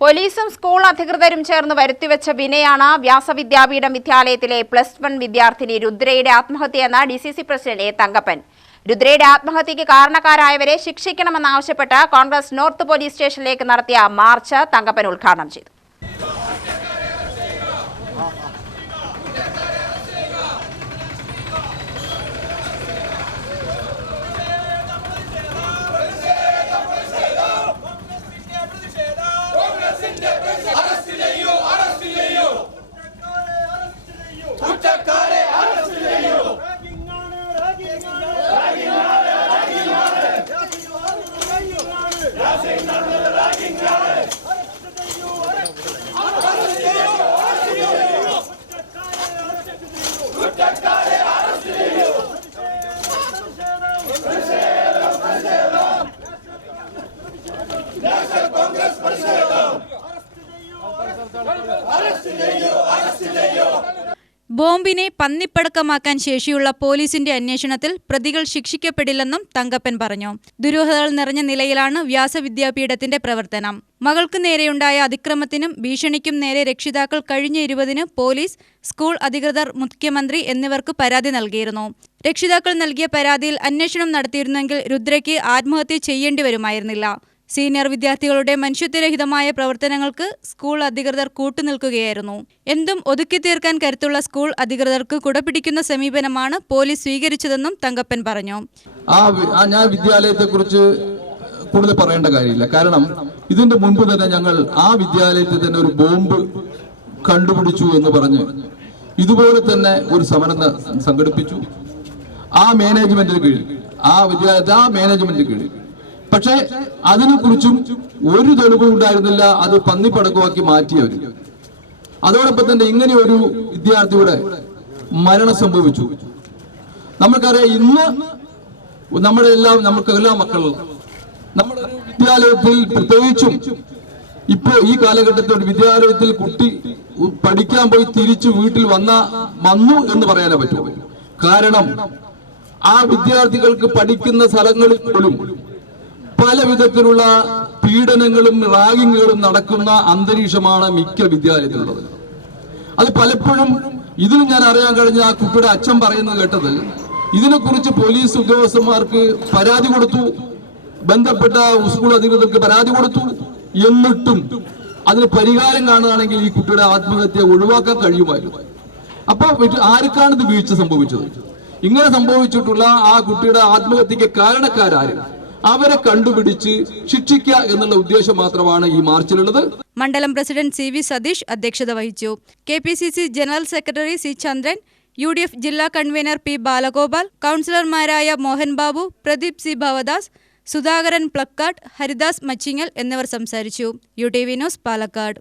പോലീസും സ്കൂൾ അധികൃതരും ചേർന്ന് വരുത്തിവെച്ച വിനയാണ് വ്യാസവിദ്യാപീഠം വിദ്യാലയത്തിലെ +1 വിദ്യാർത്ഥിനി രുദ്രയുടെ ആത്മഹത്യയെന്ന് DCC പ്രസിഡന്റ് എ തങ്കപ്പൻ. രുദ്രയുടെ ആത്മഹത്യയ്ക്ക് കാരണക്കാരായവരെ ശിക്ഷിക്കണമെന്നാവശ്യപ്പെട്ട് കോൺഗ്രസ് നോർത്ത് പോലീസ് സ്റ്റേഷനിലേക്ക് നടത്തിയ മാർച്ച് തങ്കപ്പൻ ഉദ്ഘാടനം ചെയ്തു. ബോംബിനെ പന്നിപ്പടക്കമാക്കാൻ ശേഷിയുള്ള പോലീസിന്റെ അന്വേഷണത്തിൽ പ്രതികൾ ശിക്ഷിക്കപ്പെടില്ലെന്നും തങ്കപ്പൻ പറഞ്ഞു. ദുരൂഹതകൾ നിറഞ്ഞ നിലയിലാണ് വ്യാസവിദ്യാപീഠത്തിന്റെ പ്രവർത്തനം. മകൾക്ക് നേരെയുണ്ടായ അതിക്രമത്തിനും ഭീഷണിക്കും നേരെ രക്ഷിതാക്കൾ കഴിഞ്ഞ 20-ന് പോലീസ്, സ്കൂൾ അധികൃതർ, മുഖ്യമന്ത്രി എന്നിവർക്ക് പരാതി നൽകിയിരുന്നു. രക്ഷിതാക്കൾ നൽകിയ പരാതിയിൽ അന്വേഷണം നടത്തിയിരുന്നെങ്കിൽ രുദ്രയ്ക്ക് ആത്മഹത്യ ചെയ്യേണ്ടി വരുമായിരുന്നില്ല. സീനിയർ വിദ്യാർത്ഥികളുടെ മനുഷ്യത്വരഹിതമായ പ്രവർത്തനങ്ങൾക്ക് സ്കൂൾ അധികൃതർ കൂട്ടുനിൽക്കുകയായിരുന്നു. എന്തും ഒതുക്കി തീർക്കാൻ കരുത്തുള്ള സ്കൂൾ അധികൃതർക്ക് കുടപിടിക്കുന്ന സമീപനമാണ് പോലീസ് സ്വീകരിച്ചതെന്നും തങ്കപ്പൻ പറഞ്ഞു. ഞാൻ വിദ്യാലയത്തെക്കുറിച്ച് കൂടുതൽ പറയേണ്ട കാര്യമില്ല. കാരണം ഇതിന്റെ മുൻപ് തന്നെ ഞങ്ങൾ ആ വിദ്യാലയത്തിൽ തന്നെ ഒരു ബോംബ് കണ്ടുപിടിച്ചു എന്ന് പറഞ്ഞ് ഇതുപോലെ തന്നെ ഒരു സമരം സംഘടിപ്പിച്ചു. ആ മാനേജ്മെന്റിന് കീഴിൽ, ആ വിദ്യാലയത്തെ ആ മാനേജ്മെന്റിന് കീഴിൽ. പക്ഷെ അതിനെക്കുറിച്ചും ഒരു തെളിവും ഉണ്ടായിരുന്നില്ല. അത് പന്നിപ്പടക്കമാക്കി മാറ്റിയവർ. അതോടൊപ്പം തന്നെ ഇങ്ങനെ ഒരു വിദ്യാർത്ഥിയുടെ മരണം സംഭവിച്ചു. നമുക്കറിയാം, ഇന്ന് നമുക്കെല്ലാം മക്കൾ നമ്മുടെ ഒരു വിദ്യാലയത്തിൽ, പ്രത്യേകിച്ചും ഇപ്പോ ഈ കാലഘട്ടത്തിൽ ഒരു വിദ്യാലയത്തിൽ കുട്ടി പഠിക്കാൻ പോയി തിരിച്ചു വീട്ടിൽ വന്നു എന്ന് പറയാനേ പറ്റൂ. കാരണം ആ വിദ്യാർത്ഥികൾക്ക് പഠിക്കുന്ന സ്ഥലങ്ങളിൽ പോലും പല വിധത്തിലുള്ള പീഡനങ്ങളും റാഗിങ്ങുകളും നടക്കുന്ന അന്തരീക്ഷമാണ് മിക്ക വിദ്യാലയത്തിലുള്ളത്. അത് പലപ്പോഴും ഇതിന് ഞാൻ അറിയാൻ കഴിഞ്ഞ ആ കുട്ടിയുടെ അച്ഛൻ പറയുന്നത് കേട്ടത്, ഇതിനെക്കുറിച്ച് പോലീസ് ഉദ്യോഗസ്ഥന്മാർക്ക് പരാതി കൊടുത്തു, ബന്ധപ്പെട്ട സ്കൂൾ അധികൃതർക്ക് പരാതി കൊടുത്തു. എന്നിട്ടും അതിന് പരിഹാരം കാണുകയാണെങ്കിൽ ഈ കുട്ടിയുടെ ആത്മഹത്യ ഒഴിവാക്കാൻ കഴിയുമായിരുന്നു. അപ്പൊ ആർക്കാണ് ഇത് വീഴ്ച സംഭവിച്ചത്? ഇങ്ങനെ സംഭവിച്ചിട്ടുള്ള ആ കുട്ടിയുടെ ആത്മഹത്യക്ക് കാരണക്കാരും അവരെ കണ്ടുപിടിച്ച് ശിക്ഷിക്കുക എന്നുള്ള ഉദ്ദേശം മാത്രമാണ് ഈ മാർച്ചിലുള്ളത്. മണ്ഡലം പ്രസിഡന്റ് CV സതീഷ് അധ്യക്ഷത വഹിച്ചു. KPCC ജനറൽ സെക്രട്ടറി C ചന്ദ്രൻ, UDF ജില്ലാ കൺവീനർ P ബാലഗോപാൽ, കൗൺസിലർമാരായ മോഹൻ ബാബു, പ്രദീപ് C ഭവദാസ്, സുധാകരൻ പ്ലക്കാട്, ഹരിദാസ് മച്ചിങ്ങൽ എന്നിവർ സംസാരിച്ചു. UTV news, Palakkad.